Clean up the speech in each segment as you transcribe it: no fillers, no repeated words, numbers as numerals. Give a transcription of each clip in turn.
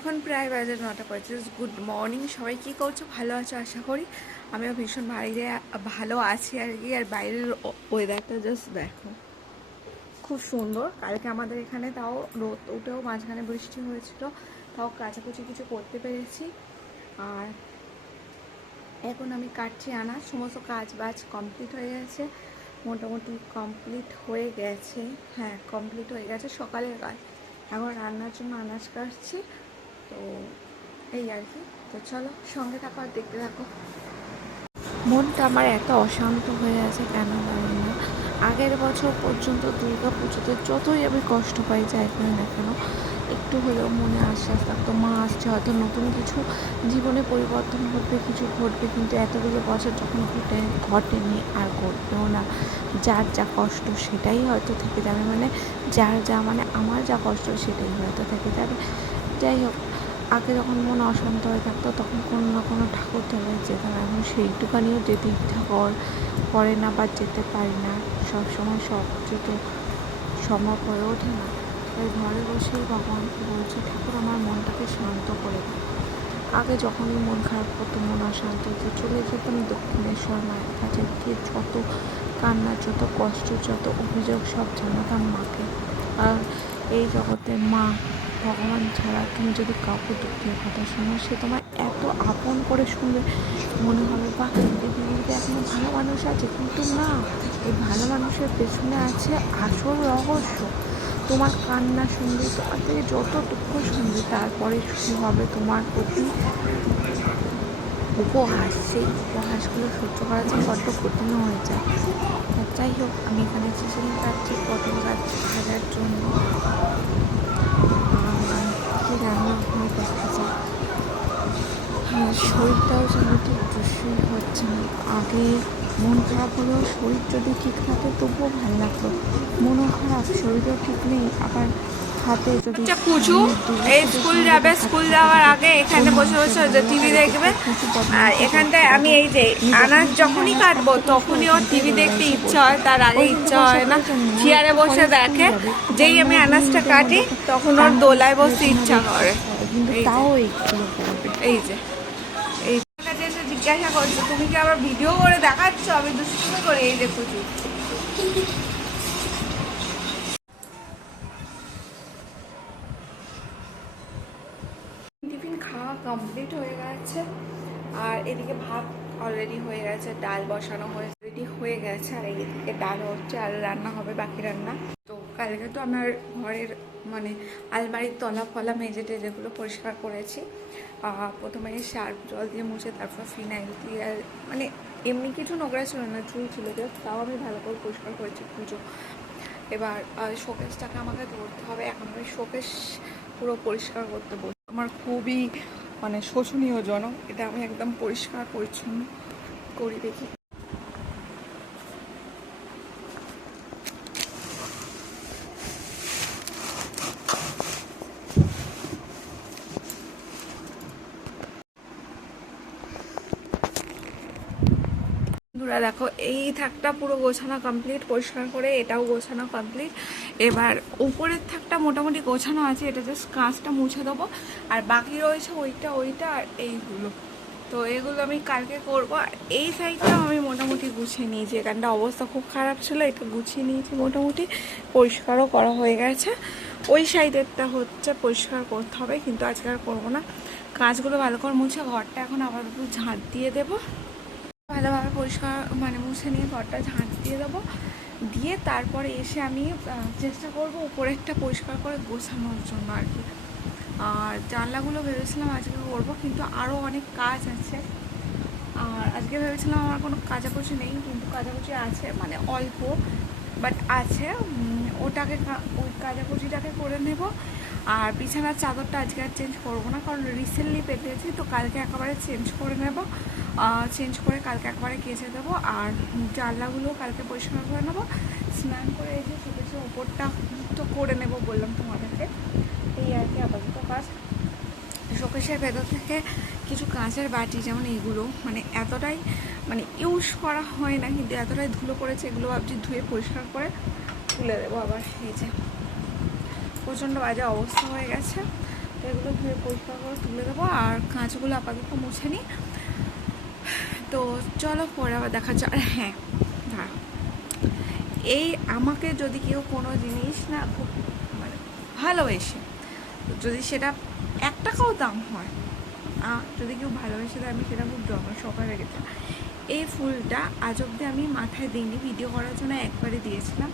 এখন প্রায় বাজে 9:35। গুড মর্নিং সবাই, কী করছো? ভালো আছো আশা করি। আমিও ভীষণ ভালো আছি আর কি। আর বাইরের ওয়েদারটা জাস্ট দেখো, খুব সুন্দর। কালকে আমাদের এখানে তাও রোদ উঠেও মাঝখানে বৃষ্টি হয়েছিল, তাও কাছাকাছি কিছু করতে পেরেছি। আর এখন আমি কাটছি আনাজ, সমস্ত কাজ বাজ কমপ্লিট হয়ে গেছে, মোটামুটি কমপ্লিট হয়ে গেছে। হ্যাঁ, কমপ্লিট হয়ে গেছে সকালের কাজ। এখন রান্নার জন্য আনাজ কাটছি, তো এই আর কি। তো চলো সঙ্গে থাকো আর দেখতে থাকো। মনটা আমার এত অশান্ত হয়ে আছে কেন জানি না। আগের বছর পর্যন্ত দুর্গা পুজোতে যতই আমি কষ্ট পাই যাই করি না কেন, একটু হলেও মনে আশ্বাস থাকতো মা আসছে, হয়তো নতুন কিছু জীবনে পরিবর্তন ঘটবে, কিছু ঘটবে। কিন্তু এতগুলো বছর যখন ঘটেনি আর ঘটবেও না, যার যা কষ্ট সেটাই হয়তো থেকে যাবে, মানে যার যা মানে আমার যা কষ্ট সেটাই হয়তো থেকে যাবে। যাই হোক, আগে যখন মন অশান্ত হয়ে থাকতো তখন কোনো না কোনো ঠাকুর তলায় যেতাম, এখন সেইটুখানিও যেতে ইচ্ছা করে না বা যেতে পারি না। সবসময় সব কিছু তো সম্ভব হয়ে ওঠে না, তাই ঘরে বসেই ভগবানকে বলছি, ঠাকুর আমার মনটাকে শান্ত করে দাও। আগে যখনই মন খারাপ করতো, মন অশান্ত হতো, চলে যেতাম দক্ষিণেশ্বর মায়ের কাছে, গিয়ে যত কান্না, যত কষ্ট, যত অভিযোগ সব জানাতাম মাকে। আর এই জগতে মা ভগবান ছাড়া তুমি যদি কাউকে দুঃখের কথা শোনো, সে তোমার এত আপন করে শুনবে, মনে হবে বা এই পৃথিবীতে এখনো ভালো মানুষ আছে। কিন্তু না, এই ভালো মানুষের পেছনে আছে আসল রহস্য। তোমার কান্না শুনবে, তোমার থেকে যত দুঃখ শুনবে, তারপরে শুরু হবে তোমার প্রতি উপহাস। সেই উপহাসগুলো সহ্য করার জন্য বড্ড কঠিন হয়ে যায়। যাই হোক, আমি এখানে চিচিং কাটছি পটল গাছ ভাজার জন্য। কী রান্না হয় দেখা যায়। হ্যাঁ, শরীরটাও যেন ঠিক দুশ্চিন হচ্ছে না। আগে মন খারাপ হলেও শরীর যদি ঠিক থাকে তবুও ভালো লাগতো। মনও খারাপ, শরীরও ঠিক নেই, আবার হাতে যদি পুচু এই স্কুল যাবে, স্কুল যাওয়ার আগে এখানে বসে বসে যে টিভি দেখবে। আর এখানটায় আমি এই যে আনাজ যখনই কাটবো তখনই ওর টিভি দেখতে ইচ্ছা হয়, তার আগে ইচ্ছা হয় না। চেয়ারে বসে দেখে, যেই আমি আনাজটা কাটি তখন ওর দোলায় বসতে ইচ্ছা করে। তাও এইগুলো করবে। এই যে এই কাছে এসে জিজ্ঞাসা করছো তুমি কি আবার ভিডিও করে দেখাচ্ছ আমি দুষ্টুমি করে। এই যে পুচু টিফিন খাওয়া কমপ্লিট হয়ে গেছে, আর এদিকে ভাত অলরেডি হয়ে গেছে, ডাল বসানো রেডি হয়ে গেছে, আর এইদিকে ডাল হচ্ছে আর রান্না হবে বাকি রান্না। তো কালকে তো আমার ঘরের মানে আলমারির তলা ফলা মেজে টেজেগুলো পরিষ্কার করেছি। প্রথমে সার্ফ জল দিয়ে মুছে, তারপর ফিনাইল দিয়ে, মানে এমনি কিছু নোংরা ছিল না, চুল ছিল, তাও আমি ভালো করে পরিষ্কার করেছি পুজো। এবার শোকেসটাকে আমাকে ধরতে হবে, এখন আমি শোকেস পুরো পরিষ্কার করতে বলছি। আমার খুবই মানে শোচনীয়জনক, এটা আমি একদম পরিষ্কার পরিচ্ছন্ন করি দেখি। দেখো, এই থাকটা পুরো গোছানো কমপ্লিট, পরিষ্কার করে এটাও গোছানো কমপ্লিট। এবার উপরের থাকটা মোটামুটি গোছানো আছে, এটা জাস্ট কাঁচটা মুছে দেবো। আর বাকি রয়েছে ওইটা আর এইগুলো, তো এগুলো আমি কালকে করবো। আর এই সাইডটা আমি মোটামুটি গুছিয়ে নিয়েছি, এখানটা অবস্থা খুব খারাপ ছিল, এটা গুছিয়ে নিয়েছি মোটামুটি, পরিষ্কারও করা হয়ে গেছে। ওই সাইডেরটা হচ্ছে পরিষ্কার করতে হবে, কিন্তু আজকে আর করবো না। কাঁচগুলো ভালো করে মুছে ঘরটা এখন আপাতত ঝাঁট দিয়ে দেবো, ভালোভাবে পরিষ্কার মানে মুছে নিয়ে ঘরটা ঝাঁট দিয়ে দেবো। দিয়ে তারপরে এসে আমি চেষ্টা করব উপরেরটা পরিষ্কার করে গোছানোর জন্য আর কি। আর জানলাগুলো ভেবেছিলাম আজকে করবো, কিন্তু আরও অনেক কাজ আছে। আর আজকে ভেবেছিলাম আমার কোনো কাচাকুচি নেই, কিন্তু কাচাকুচি আছে, মানে অল্প বাট আছে। ওই কাচাকুচিটাকে করে নেব। আর বিছানার চাদরটা আজকে আর চেঞ্জ করবো না, কারণ রিসেন্টলি পেতেছি, তো কালকে একেবারে চেঞ্জ করে নেব। চেঞ্জ করে কালকে একবারে কেচে দেবো। আর জানলাগুলোও কালকে পরিষ্কার করে নেবো। স্নান করে এসে শোকেসের ওপরটা তো করে নেব বললাম তোমাদেরকে। এই আর কি আপাতত কাজ। শোকেসের ভেতর থেকে কিছু কাঁচের বাটি, যেমন এগুলো মানে এতটাই মানে ইউজ করা হয় না, কিন্তু এতটাই ধুলো পড়েছে, এগুলো ভাবছি ধুয়ে পরিষ্কার করে তুলে দেবো আবার। এই যে প্রচণ্ড বাজে অবস্থা হয়ে গেছে, তো এগুলো ধুয়ে পরিষ্কার করে তুলে দেবো, আর কাঁচগুলো আপাতত মুছে নিই। তো চলো পরে আবার দেখা যাক। আর হ্যাঁ, দাঁড়াও, এই আমাকে যদি কেউ কোনো জিনিস না খুব মানে ভালোবেসে, যদি সেটা 1 টাকাও দাম হয়, যদি কেউ ভালোবেসে দেয়, আমি সেটা খুব যত্ন সহকারে রেখেছি। এই ফুলটা আজ অব্দি আমি মাথায় দিইনি, ভিডিও করার জন্য একবারই দিয়েছিলাম।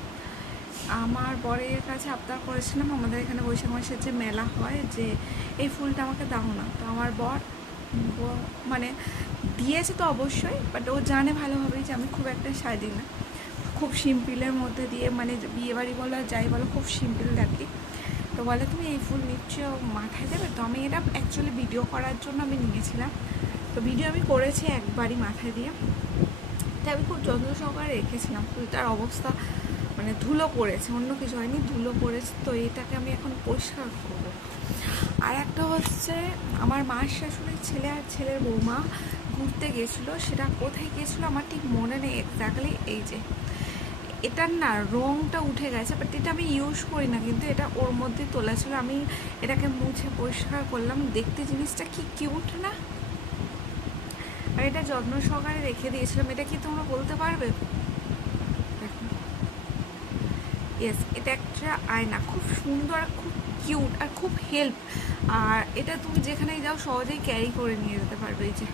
আমার বরের কাছে আবদার করেছিলাম, আমাদের এখানে বৈশাখ মাসের যে মেলা হয়, যে এই ফুলটা আমাকে দাও না। তো আমার বর মানে দিয়েছে তো অবশ্যই, বাট ও জানে ভালোভাবেই যে আমি খুব একটা সাজি না, খুব সিম্পলের মধ্যে দিয়ে, মানে বিয়েবাড়ি বলো যাই বলো, খুব সিম্পল রাখি। তো বলে তুমি এই ফুল নিশ্চয় মাথায় দেবে। তো আমি এটা অ্যাকচুয়ালি ভিডিও করার জন্য আমি নিয়েছিলাম। তো ভিডিও আমি করেছি একবারই মাথায় দিয়ে, তাই আমি খুব যত্ন সহকারে রেখেছিলাম। ফুলটার অবস্থা মানে ধুলো পড়েছে, অন্য কিছু হয়নি, ধুলো পড়েছে। তো এটাকে আমি এখন পরিষ্কার করবো। আর একটা হচ্ছে, আমার মার শাশুড়ির ছেলে আর ছেলের বৌমা ঘুরতে গেছিলো, সেটা কোথায় গেছিলো আমার ঠিক মনে নেই এক্স্যাক্টলি। এই যে এটার না রঙটা উঠে গেছে, বাট এটা আমি ইউজ করি না, কিন্তু এটা ওর মধ্যে তোলা ছিল। আমি এটাকে মুছে পরিষ্কার করলাম। দেখতে জিনিসটা কি কিউট না? আর এটা যত্ন সহকারে রেখে দিয়েছিলাম। এটা কি তোমরা বলতে পারবে? দেখো, ইয়েস, এটা একটা আয়না, খুব সুন্দর, খুব কিউট, আর খুব হেল্প। আর এটা তুমি যেখানেই যাও সহজেই ক্যারি করে নিয়ে যেতে পারবে। এই যে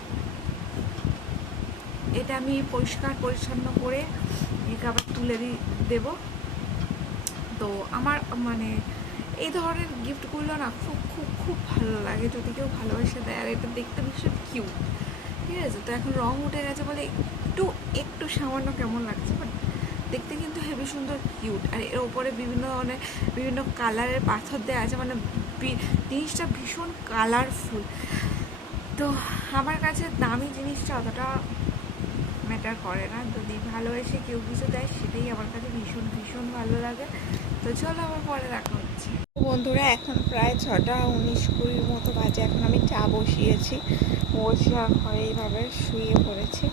এটা আমি পরিষ্কার পরিচ্ছন্ন করে একে আবার তুলে দেবো। তো আমার মানে এই ধরনের গিফটগুলো না খুব খুব খুব ভালো লাগে, যদি কেউ ভালোবেসে দেয়। আর এটা দেখতে ভীষণ কিউট, ঠিক আছে? তো এখন রং উঠে গেছে বলে একটু একটু সামান্য কেমন লাগছে, বাট দেখতে কিন্তু হেবি সুন্দর, কিউট। আর এর ওপরে বিভিন্ন ধরনের বিভিন্ন কালারের পাথর দেওয়া আছে, মানে জিনিসটা ভীষণ কালারফুল। তো আমার কাছে দামি জিনিসটা অতটা ম্যাটার করে না, যদি ভালোবেসে কেউ কিছু দেয় সেটাই আমার কাছে ভীষণ ভীষণ ভালো লাগে। তো চলো আবার পরে দেখা হচ্ছে। বন্ধুরা, এখন প্রায় 6:19-20 মতো বাজে। এখন আমি চা বসিয়েছি, বসে ঘরে এইভাবে শুয়ে পড়েছি।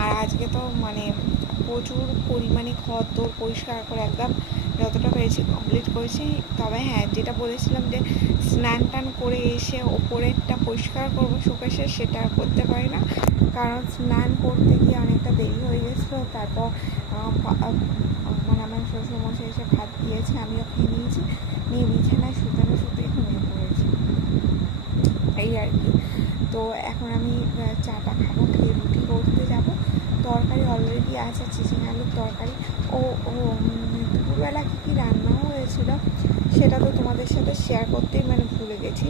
আর আজকে তো মানে প্রচুর পরিমাণে ঘর দৌড় পরিষ্কার করে একদম যতটা পেরেছি কমপ্লিট করেছি। তবে হ্যাঁ, যেটা বলেছিলাম যে স্নান টান করে এসে ওপরেরটা পরিষ্কার করবো শোকেসে, সেটা করতে পারি না, কারণ স্নান করতে গিয়ে অনেকটা দেরি হয়ে গেছিলো। তারপর মানে আমার শ্বশুরমশাই এসে ভাত দিয়েছে, আমিও খেয়ে নিয়েছি, নিয়ে বিছানায় শুতে ঘুমিয়ে পড়েছি, এই আর কি। তো এখন আমি চাটা খাবো, খেয়ে রুটি করতে যাব। তরকারি অলরেডি আছে, চিচিং আলুর তরকারি। ও দুপুরবেলা কী কী রান্না হয়েছিল সেটা তো তোমাদের সাথে শেয়ার করতেই মানে ভুলে গেছি।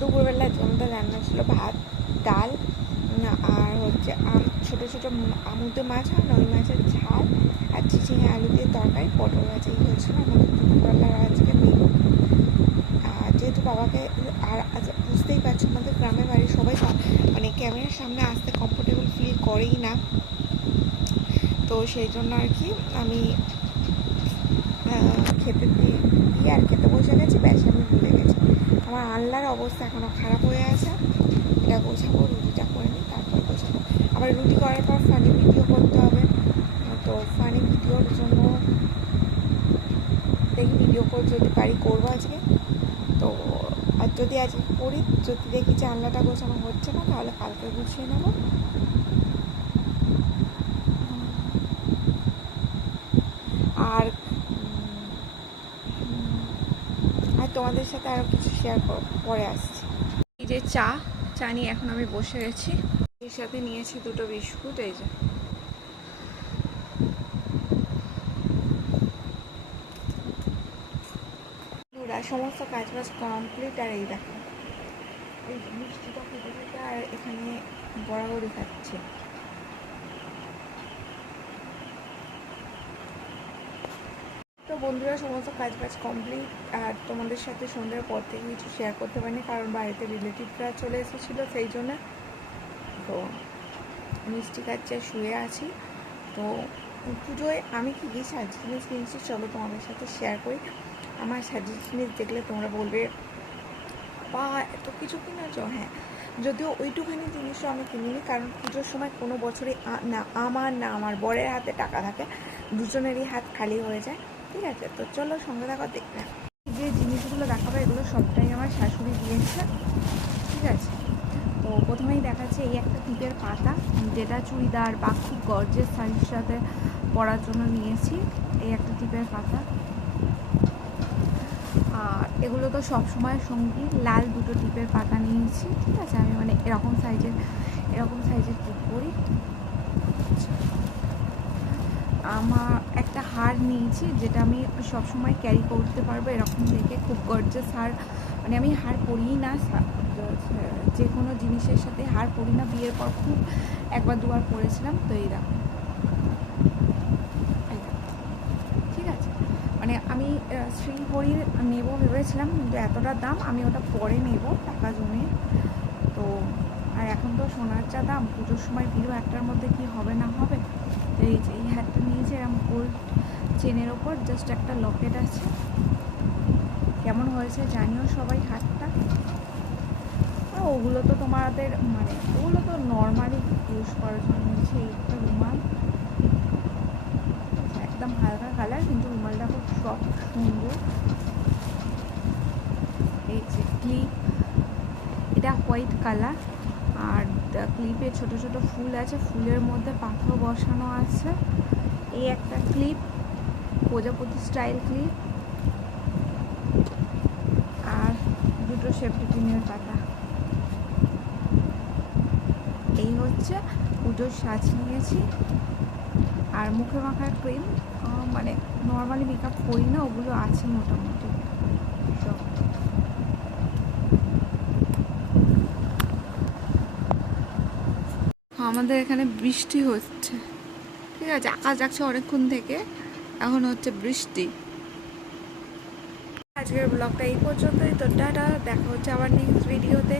দুপুরবেলা আমাদের রান্না ছিল ভাত, ডাল, আর হচ্ছে ছোটো ছোটো আমুদে মাছ হয় না, ওই মাছের ঝাল, আর চিচিঙে আলু দিয়ে তরকারি, পটল ভাজি হয়েছিল আমাদের দুপুরবেলার আজকে মেনু। যেহেতু বাবাকে, আর বুঝতেই পারছো আমাদের গ্রামের বাড়ির সবাই মানে ক্যামেরার সামনে আসতে কমফোর্টেবল ফিল করেই না, তো সেই জন্য আর কি আমি খেতে দিয়ে আর খেতে বসে গেছি। ব্যাস, আমি ভুলে গেছি। আমার আল্লাহর অবস্থা এখনও খারাপ হয়ে আছে। এটা গোছাবো, রুটিটা করে নিই, তারপর গোছাবো। আবার রুটি করার পর ফানি ভিডিও করতে হবে। তো ফানি ভিডিওর জন্য দেখি ভিডিও করে যদি পারি করবো আজকে। তো আর যদি আজকে করি, যদি দেখি যে আল্লাহটা গোছানো হচ্ছে না, তাহলে কালকে গুছিয়ে নেবো। আর তোমাদের সাথে আরও কিছু শেয়ার পরে আসছি। এই যে চা নিয়ে এখন আমি বসে গেছি, এর সাথে নিয়েছি 2টো বিস্কুট। এই যে সমস্ত কাজবাজ কমপ্লিট। আর এই দেখো, এই মিষ্টিটা খেতে খেতে আর এখানে বরাবরই খাচ্ছে। তো বন্ধুরা, সমস্ত কাজবাজ কমপ্লিট। আর তোমাদের সাথে সন্ধ্যার পর থেকে কিছু শেয়ার করতে পারিনি, কারণ বাড়িতে রিলেটিভরা চলে এসেছিলো, সেই জন্য। তো মিষ্টি খাচ্ছে, শুয়ে আছি। তো পুজোয় আমি কি কি সাজিয়ে জিনিস কিনছি চলো তোমাদের সাথে শেয়ার করি। আমার সাজিয়ে জিনিস দেখলে তোমরা বলবে বা এত কিছু কিনেছ। হ্যাঁ, যদিও ওইটুখানি জিনিসও আমি কিনিনি, কারণ পুজোর সময় কোনো বছরই না আমার বরের হাতে টাকা থাকে, দুজনেরই হাত খালি হয়ে যায়। ঠিক আছে, তো চলো সঙ্গে দেখো দেখবে। যে জিনিসগুলো দেখাবো এগুলো সবটাই আমার শাশুড়ি দিয়েছে, ঠিক আছে। তো প্রথমেই দেখাচ্ছে এই একটা টিপের পাতা, যেটা চুড়িদার বা খুব গর্জেস শাড়ির সাথে পরার জন্য নিয়েছি। এই একটা টিপের পাতা। আর এগুলো তো সবসময় সঙ্গী, লাল দুটো টিপের পাতা নিয়েছি, ঠিক আছে। আমি মানে এরকম সাইজের টিপ করি। আমার একটা হার নিয়েছি, যেটা আমি সবসময় ক্যারি করতে পারবো এরকম দেখে, খুব গর্জাস হার। মানে আমি হার পরিই না, যে কোনো জিনিসের সাথে হার পরি না। বিয়ের পর খুব একবার দুবার পরেছিলাম, তো এই দেখো, ঠিক আছে। মানে আমি শ্রীহরির নেবো ভেবেছিলাম, কিন্তু এতটা দাম, আমি ওটা পরে নেব টাকা জমিয়ে। তো আর এখন তো সোনার যা দাম, পুজোর সময় ভিড়ও একটার মধ্যে কি হবে না হবে। তো এই যে এই হারটা নিয়েছি, এরকম গোল্ড চেনের ওপর জাস্ট একটা লকেট আছে। কেমন হয়েছে জানিও সবাই হারটা। ওগুলো তো তোমাদের মানে ওগুলো তো নর্মালি ইউজ করার জন্য নিয়েছি। এই একটা রুমাল, একদম হালকা কালার, কিন্তু রুমালটা খুব সফট সুন্দর। এই যে ক্লিপ, এটা হোয়াইট কালার, আর ক্লিপে ছোট ছোট ফুল আছে, ফুলের মধ্যে পাথর বসানো আছে। এই একটা ক্লিপ, প্রজাপতি স্টাইল ক্লিপ, আর দুটো সেফটি পিনের পাতা। এই হচ্ছে পুজোর সাজ নিয়েছি। আর মুখে মাখার ক্রিম, মানে নর্মালি মেকআপ করি না, ওগুলো আছে মোটামুটি সব। আমাদের এখানে বৃষ্টি হচ্ছে, ঠিক আছে। আকাশ যাচ্ছে অনেকক্ষণ থেকে, এখন হচ্ছে বৃষ্টি। আজকের ব্লগটা এই পর্যন্তই। তো টাটা, দেখা হচ্ছে আবার নেক্সট ভিডিওতে।